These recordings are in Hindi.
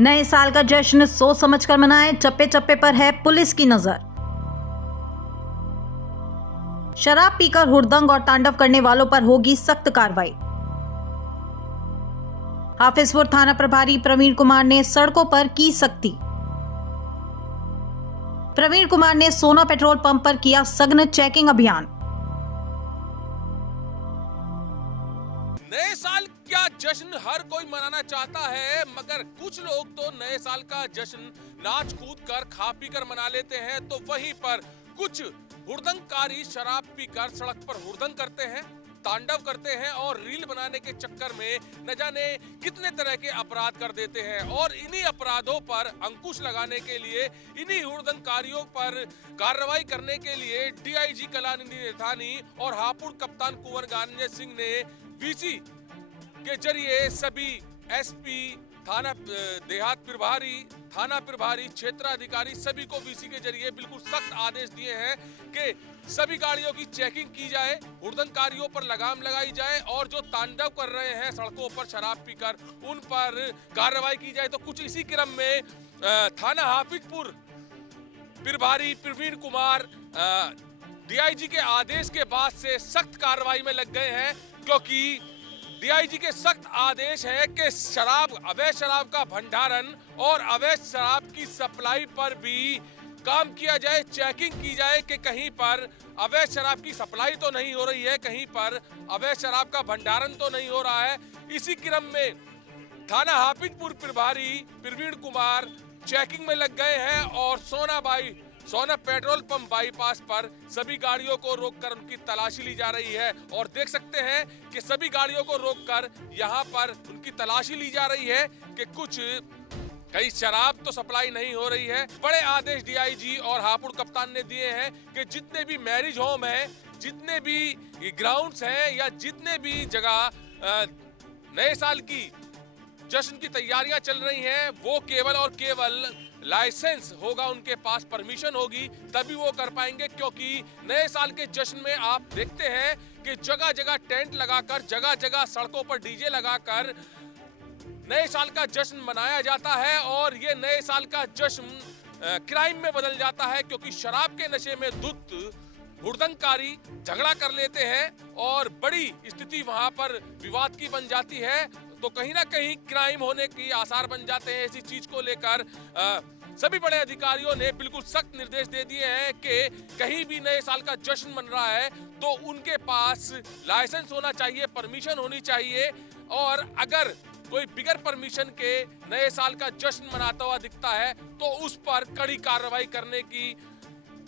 नए साल का जश्न सोच समझकर मनाएं, चप्पे चप्पे पर है पुलिस की नजर। शराब पीकर हुड़दंग और तांडव करने वालों पर होगी सख्त कार्रवाई। हाफिजपुर थाना प्रभारी प्रवीण कुमार ने सड़कों पर की सख्ती। प्रवीण कुमार ने सोना पेट्रोल पंप पर किया सघन चेकिंग अभियान। नए साल का जश्न हर कोई मनाना चाहता है, मगर कुछ लोग तो नए साल का जश्न नाच कूद कर खा पी कर मना लेते हैं, तो वहीं पर कुछ हुड़दंगकारी शराब पीकर सड़क पर हुड़दंग करते हैं, तांडव करते हैं और रील बनाने के चक्कर में न जाने कितने तरह के अपराध कर देते हैं। और इन्हीं अपराधों पर अंकुश लगाने के लिए, इन्हीं हुड़दंगकारियों पर कार्रवाई करने के लिए डीआईजी कलानिधि नैथानी और हापुड़ कप्तान कुंवर गांजे सिंह ने वीसी के जरिए सभी एसपी, थाना देहात प्रभारी, थाना प्रभारी, क्षेत्राधिकारी सभी को वीसी के जरिए बिल्कुल सख्त आदेश दिए हैं कि सभी गाड़ियों की चेकिंग की जाए, हुड़दंगकारियों पर लगाम लगाई जाए और जो तांडव कर रहे हैं सड़कों पर शराब पीकर उन पर कार्रवाई की जाए। तो कुछ इसी क्रम में थाना हाफिजपुर प्रभारी प्रवीण कुमार डीआईजी के आदेश के बाद से सख्त कार्रवाई में लग गए हैं, क्योंकि डीआईजी के सख्त आदेश है कि अवैध शराब का भंडारण और अवैध शराब की सप्लाई पर भी काम किया जाए, चेकिंग की जाए कि कहीं पर अवैध शराब की सप्लाई तो नहीं हो रही है, कहीं पर अवैध शराब का भंडारण तो नहीं हो रहा है। इसी क्रम में थाना हाफिजपुर प्रभारी प्रवीण कुमार चेकिंग में लग गए हैं और सोना पेट्रोल पंप बाईपास पर सभी गाड़ियों को रोककर उनकी तलाशी ली जा रही है। और देख सकते हैं कि सभी गाड़ियों को रोककर यहां पर उनकी तलाशी ली जा रही है कि कहीं शराब तो सप्लाई नहीं हो रही है। बड़े आदेश डीआईजी और हापुड़ कप्तान ने दिए हैं कि जितने भी मैरिज होम हैं, जितने भी ग्राउंड्स हैं या जितने भी जगह नए साल की जश्न की तैयारियां चल रही हैं, वो केवल और केवल लाइसेंस होगा, उनके पास परमिशन होगी तभी वो कर पाएंगे। क्योंकि नए साल के जश्न में आप देखते हैं कि जगह जगह टेंट लगाकर, जगह जगह सड़कों पर डीजे लगाकर नए साल का जश्न मनाया जाता है और ये नए साल का जश्न क्राइम में बदल जाता है, क्योंकि शराब के नशे में धुत हुड़दंगकारी झगड़ा कर लेते हैं और बड़ी स्थिति वहां पर विवाद की बन जाती है, तो कहीं ना कहीं क्राइम होने की आसार बन जाते हैं। इसी चीज को लेकर सभी बड़े अधिकारियों ने बिल्कुल सख्त निर्देश दे दिए हैं कि कहीं भी नए साल का जश्न मन रहा है तो उनके पास लाइसेंस होना चाहिए, परमिशन होनी चाहिए, और अगर कोई बिगर परमिशन के नए साल का जश्न मनाता हुआ दिखता है तो उस पर कड़ी कार्रवाई करने की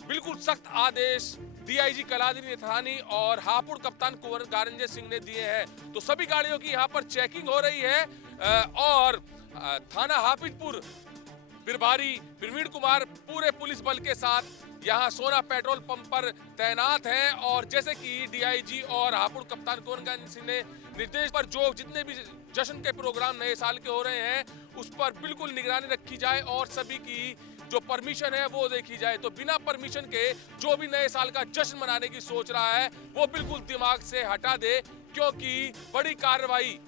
बिल्कुल सख्त आदेश डीआईजी कलानिधि नैथानी और हापुड़ कप्तान कुंवर गांजे सिंह ने दिए हैं। तो सभी गाड़ियों की यहाँ पर चेकिंग हो रही है और थाना हाफिजपुर प्रभारी प्रवीण कुमार पूरे पुलिस बल के साथ यहाँ सोना पेट्रोल पंप पर तैनात हैं। और जैसे कि डीआईजी और हापुड़ कप्तान कुंवर गांजे सिंह ने निर्देश पर जो जितने भी जश्न के प्रोग्राम नए साल के हो रहे हैं उस पर बिल्कुल निगरानी रखी जाए और सभी की जो परमिशन है वो देखी जाए। तो बिना परमिशन के जो भी नए साल का जश्न मनाने की सोच रहा है वो बिल्कुल दिमाग से हटा दे, क्योंकि बड़ी कार्रवाई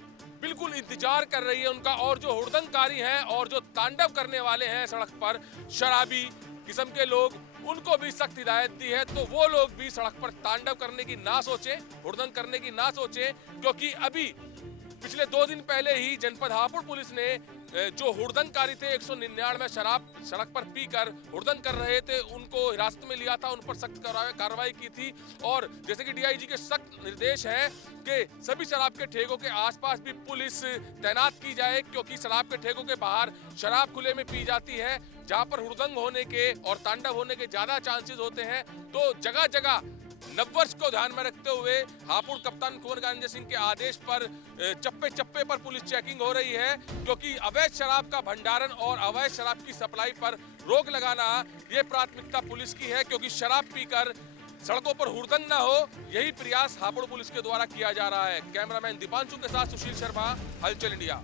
बिल्कुल इंतजार कर रही है उनका। और जो हुड़दंगकारी हैं और जो तांडव करने वाले हैं सड़क पर शराबी किस्म के लोग, उनको भी सख्त हिदायत दी है, तो वो लोग भी सड़क पर तांडव करने की ना सोचें, हुड़दंग करने की ना सोचें, क्योंकि अभी पिछले 2 दिन पहले ही जनपद हापुड़ पुलिस ने जो हुड़दंगकारी थे 199 शराब सड़क पर पीकर हुड़दंग कर रहे थे उनको हिरासत में लिया था, उन पर सख्त कार्रवाई की थी। और जैसे कि डीआईजी के सख्त निर्देश हैं कि सभी शराब के ठेकों के आसपास भी पुलिस तैनात की जाए, क्योंकि शराब के ठेकों के बाहर शराब खुले में पी जाती है, जहां पर हुड़दंग होने के और तांडव होने के ज्यादा चांसेस होते हैं। तो जगह जगह नववर्ष को ध्यान में रखते हुए हापुड़ कप्तान कुंवर गांजे सिंह के आदेश पर चप्पे चप्पे पर पुलिस चेकिंग हो रही है, क्योंकि अवैध शराब का भंडारण और अवैध शराब की सप्लाई पर रोक लगाना ये प्राथमिकता पुलिस की है, क्योंकि शराब पीकर सड़कों पर हुड़दंग ना हो, यही प्रयास हापुड़ पुलिस के द्वारा किया जा रहा है। कैमरामैन दीपांशु के साथ सुशील शर्मा, हलचल इंडिया।